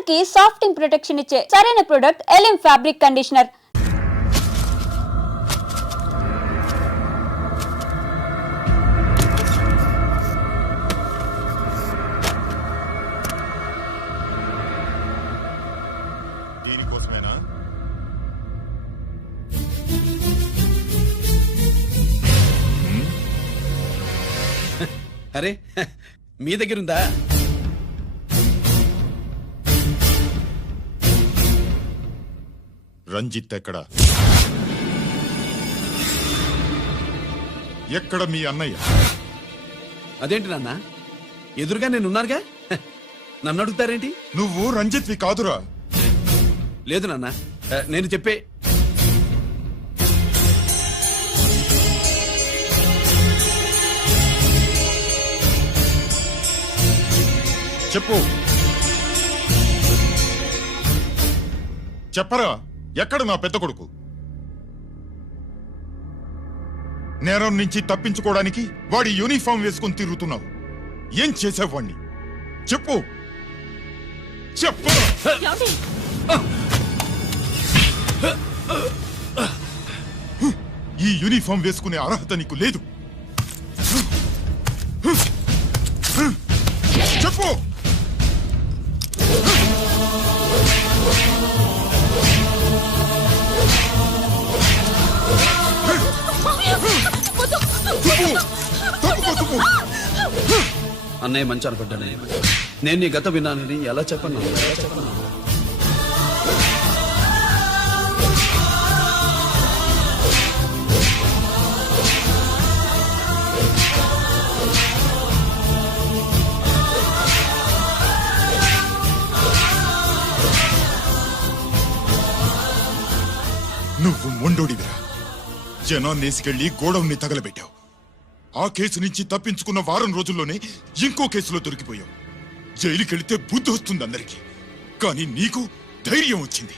బట్టలకి సాఫ్టింగ్ ప్రొటెక్షన్ ఇచ్చే సరైన ప్రొడక్ట్ ఎలిమ్ ఫ్యాబ్రిక్ కండిషనర్. దీనికోసమేనా? అరే మీ దగ్గర ఉందా? రంజిత్ ఎక్కడ? ఎక్కడ మీ అన్నయ్య? అదేంటి నాన్న, ఎదురుగా నేనున్నానుగా, నన్ను అడుగుతారేంటి? నువ్వు రంజిత్వి కాదురా. లేదు నాన్న, నేను చెప్పే చెప్పు. చెప్పరా, ఎక్కడ నా పెద్ద కొడుకు? నేరం నుంచి తప్పించుకోవడానికి వాడి యూనిఫామ్ వేసుకుని తిరుగుతున్నావు. ఏం చేసావు వాణ్ణి? చెప్పు చెప్పు. ఈ యూనిఫామ్ వేసుకునే అర్హత నీకు లేదు. చెప్పు. అన్నయ్య మంచి అనుకుంటానే. నేను నీ గత విన్నానని ఎలా చెప్పను? నువ్వు మొండోడివిరా. జనాన్నేసుకెళ్లి గోడౌన్ని తగలబెట్టావు. ఆ కేసు నుంచి తప్పించుకున్న వారం రోజుల్లోనే ఇంకో కేసులో దొరికిపోయావు. జైలుకెళ్తే బుద్ధి వస్తుంది అందరికీ, కానీ నీకు ధైర్యం వచ్చింది.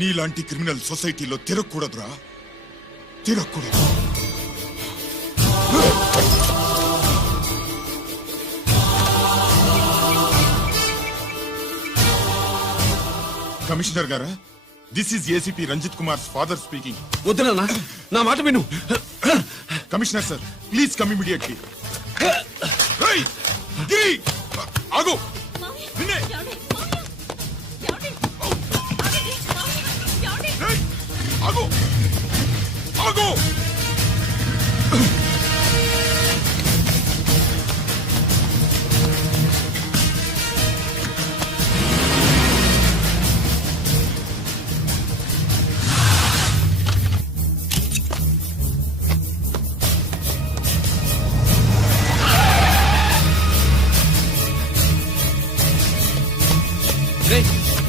నీలాంటి క్రిమినల్ సొసైటీలో తిరగకూడదురా, తిరగకూడదు. కమిషనర్ గారా, this is ACP Ranjit Kumar father speaking. వద్దు నాన్న, నా మాట విను. Commissioner sir, please come immediately. ఆగు. ఆగు ఆగు.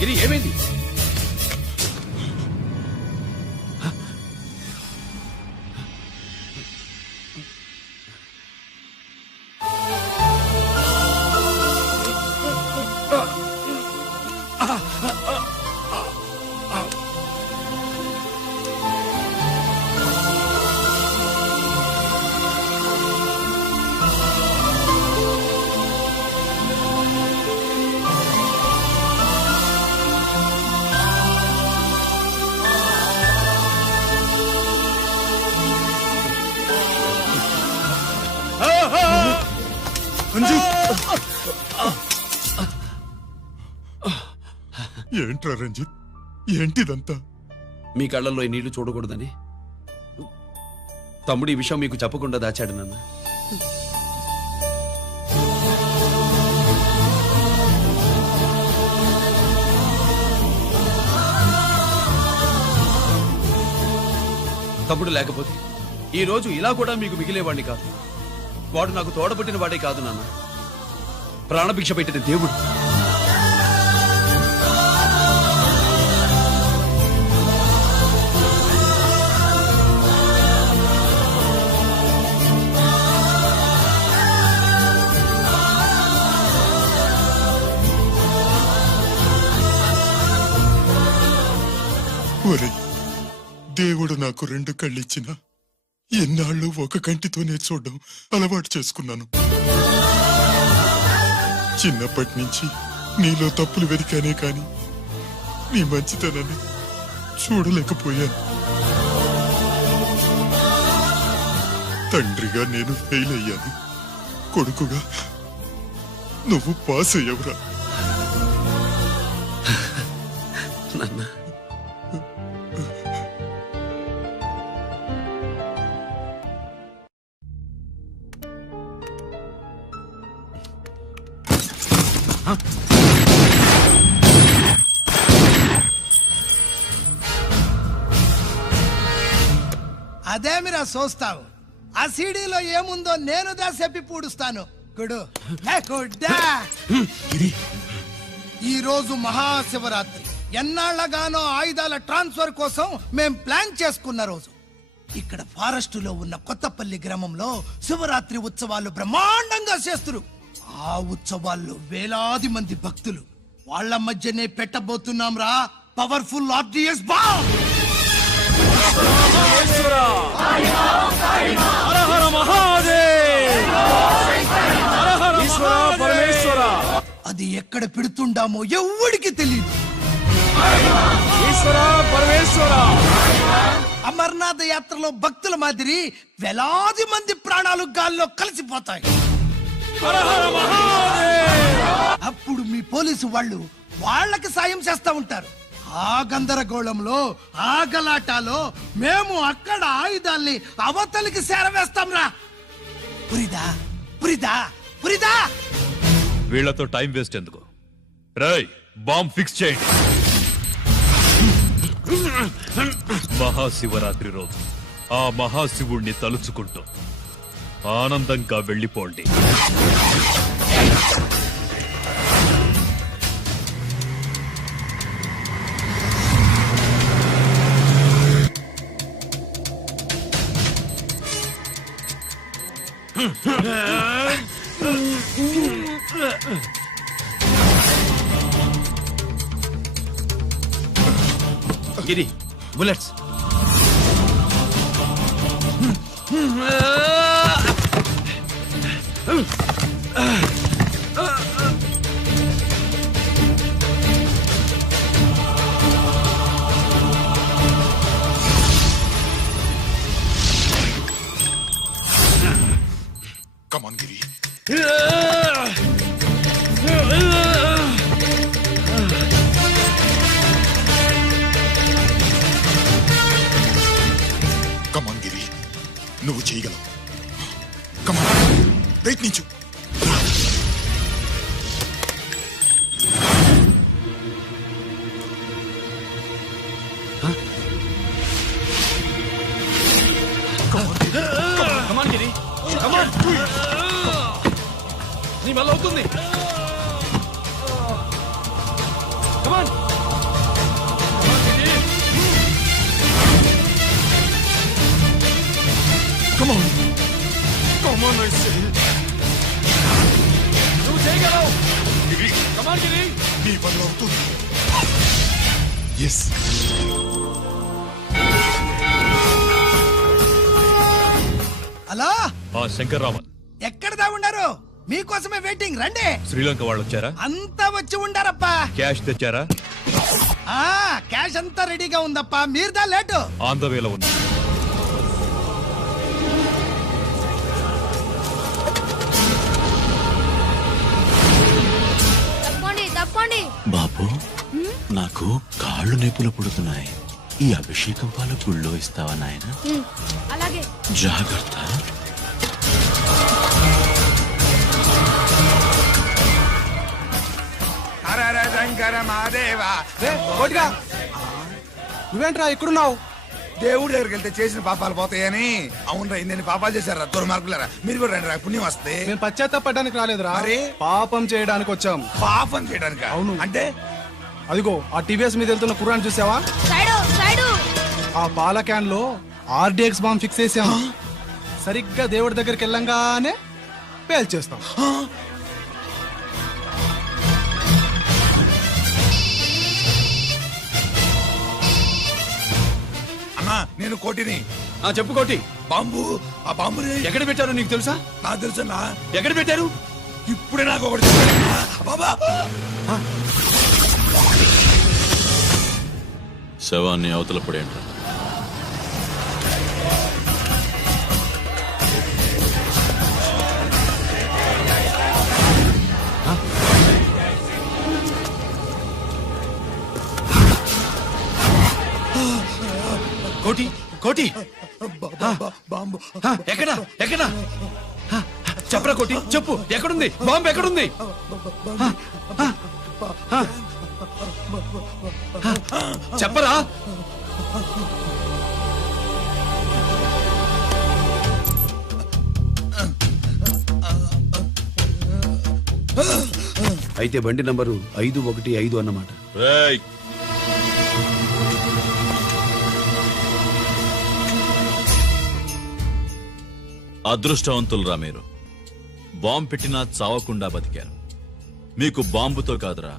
గిరి, ఏమైంది? ఏంట్రా రంజిత్, ఏంటిదంతా? మీ కళ్ళల్లో ఈ నీళ్లు చూడకూడదని తమ్ముడు ఈ విషయం మీకు చెప్పకుండా దాచాడు నాన్న. తమ్ముడు లేకపోతే ఈ రోజు ఇలా కూడా మీకు మిగిలేవాడిని కాదు. వాడు నాకు తోడబుట్టిన వాడే కాదు నాన్న, ప్రాణభిక్ష పెట్టిన దేవుడు. దేవుడు నాకు 2 కళ్ళిచ్చినా ఎన్నాళ్ళు ఒక కంటితోనే చూడడం అలవాటు చేసుకున్నాను. చిన్నప్పటి నుంచి నీలో తప్పులు వెతికానే కాని నీ మంచితనాన్ని చూడలేకపోయాను. తండ్రిగా నేను ఫెయిల్ అయ్యాను, కొడుకుగా నువ్వు పాస్ అయ్యవురా. నాన్న అదేమిరా చూస్తావు? ఆ సీడీలో ఏముందో నేను చెప్పి పూడుస్తాను. గుడు గుడ్డా. ఈ రోజు మహాశివరాత్రి. ఎన్నాళ్లగానో ఆయుధాల ట్రాన్స్ఫర్ కోసం మేం ప్లాన్ చేసుకున్న రోజు. ఇక్కడ ఫారెస్ట్ లో ఉన్న కొత్తపల్లి గ్రామంలో శివరాత్రి ఉత్సవాలు బ్రహ్మాండంగా చేస్తున్నారు. ఆ ఉత్సవాల్లో వేలాది మంది భక్తులు. వాళ్ళ మధ్యనే పెట్టబోతున్నాం రా పవర్ఫుల్ ఆర్డిఎస్ బాంబ్. అది ఎక్కడ పెడుతుండామో ఎవ్వడికి తెలియదు. అమర్నాథ్ యాత్రలో భక్తుల మాదిరి వేలాది మంది ప్రాణాలు గాల్లో కలిసిపోతాయి. అప్పుడు మీ పోలీసు వాళ్ళు వాళ్ళకి సాయం చేస్తా ఉంటారు. ఆ గందరగోళంలో ఆ గలాటాలో మేము అక్కడ ఆయుధాల్ని అవతలికి చేరవేస్తాం రా. పురిదా పురిదా పురిదా. వీళ్లతో టైం వేస్ట్ ఎందుకు? రై బాంబ్ ఫిక్స్ చేయండి. మహాశివరాత్రి రోజు ఆ మహాశివుణ్ణి తలుచుకుంటూ ఆనందంగా వెళ్ళిపోండి. గిరి bullets. Come on, Giri. Come on, Giri. నువ్వు చేయగలవు. Come on. ప్రయత్నించు. Come on, Giri. Come on. నీ వల్ల అవుతుంది. Come on. Come on. Come on, I say. నువ్వు చేయగలవు. Giri, Come on, Giri. నీ వల్ల అవుతుంది. Yes. హలో, ఆ శంకర్రామన్ ఎక్కడ దా ఉన్నారు? మీకోసమే వెయిటింగ్. రండి. శ్రీలంక వాళ్ళు వచ్చారా? అంతా వచ్చి ఉండారప్పా. క్యాష్ తెచ్చారా? ఆ క్యాష్ అంతా రెడీగా ఉందప్పా. మీరుదా లేటు. ఆన్ ద వేలో ఉంది. తప్పండి. బాబు, నాకు కాళ్ళు నొప్పులు పుడుతున్నాయి. ఈ అభిషేకం పాలు గుళ్ళో ఇస్తావా నాయన? అలాగే. జాగ్రత్త. నువ్వేంట్రా ఇక్కడున్నావు? దేవుడి దగ్గరికి వెళ్తే చేసిన పాపాలు పోతాయని. అవునరా, ఇన్ని పాపాలు చేశారా దుర్మార్గులరా. మీరు కూడా రండి రా, పుణ్యం వస్తే. మేము పశ్చాత్తాపడడానికి రాలేదురా, మరి? పాపం చేయడానికి వచ్చాం. పాపం చేయడానికి? అవును. అంటే అదిగో ఆ టీవీఎస్ మీద వెళ్తున్న కుర్రాన్ని చూసావా? ఆ పాల క్యాన్ లో ఆర్డిఎక్స్ బాంబ్ ఫిక్స్ చేసాం. సరిగ్గా దేవుడి దగ్గరికి వెళ్ళంగానే పేల్చేస్తాం. అన్నా, నేను కోటిని. చెప్పు కోటి. బాంబు, ఆ బాంబుని ఎక్కడ పెట్టారు నీకు తెలుసా? నాకు తెలుసన్నా. ఎక్కడ పెట్టారు? ఇప్పుడే నాకు ఒకటి చెప్పాడు. బాబా శవాన్ని అవతల పడేయండి. కోటి కోటి బాంబు ఎక్కడా ఎక్కడా చెప్పరా కోటి చెప్పు ఎక్కడుంది బాంబు ఎక్కడుంది చెప్పరా అయితే బండి నంబరు 515 అన్నమాట. రేయ్, అదృష్టవంతులరా మీరు. బాంబు పెట్టినా చావకుండా బతికారు. మీకు బాంబుతో కాదురా,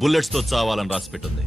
బుల్లెట్స్ తో చావాలని రాసి పెట్టుంది.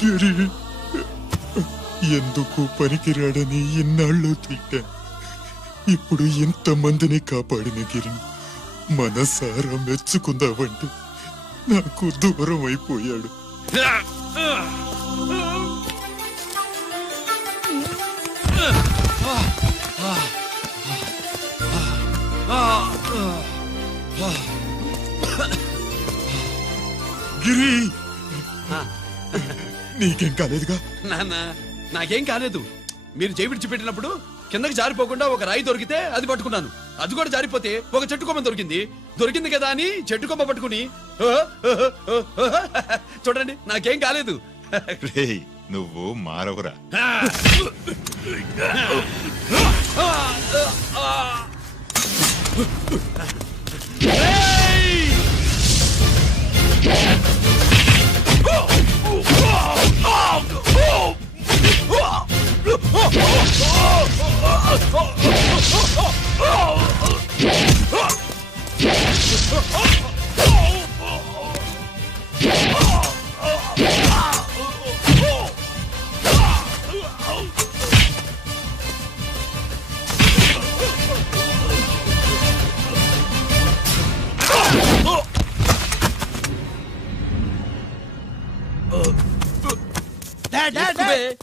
గిరి ఎందుకు పనికిరాడని ఇన్నాళ్ళు తిట్టా. ఇప్పుడు ఎంతమందిని కాపాడిన గిరిని మనసారా మెచ్చుకుందామంటే నాకు దూరం అయిపోయాడు. గిరి నీకేం కాలేదుగా? నాన్న నాకేం కాలేదు. మీరు చేయి విడిచిపెట్టినప్పుడు కిందకి జారిపోకుండా ఒక రాయి దొరికితే అది పట్టుకున్నాను. అది కూడా జారిపోతే ఒక చెట్టు కొమ్మ దొరికింది కదా అని చెట్టు కొమ్మ పట్టుకుని చూడండి నాకేం కాలేదు. రేయ్, నువ్వు మారవురా.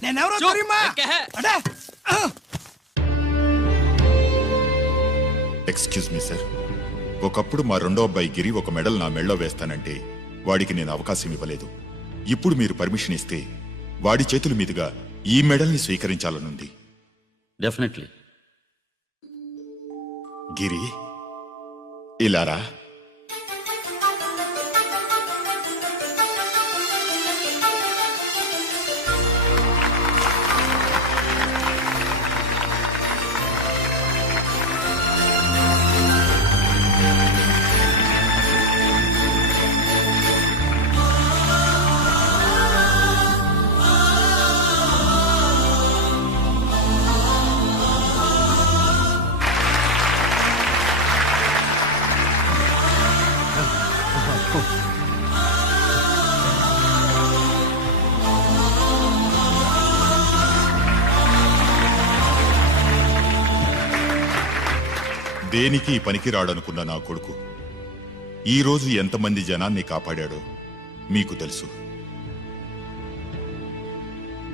నేనెవరో తెలియమా? ఎక్స్క్యూజ్ మీ సార్, ఒకప్పుడు మా రెండో అబ్బాయి గిరి ఒక మెడల్ నా మెడలో వేస్తానంటే వాడికి నేను అవకాశం ఇవ్వలేదు. ఇప్పుడు మీరు పర్మిషన్ ఇస్తే వాడి చేతుల మీదుగా ఈ మెడల్ని స్వీకరించాలనుంది. డెఫినెట్లీ. గిరి ఇలారా. దేనికి పనికిరాడనుకున్న నా కొడుకు ఈ రోజు ఎంతమంది జనాన్ని కాపాడాడో మీకు తెలుసు.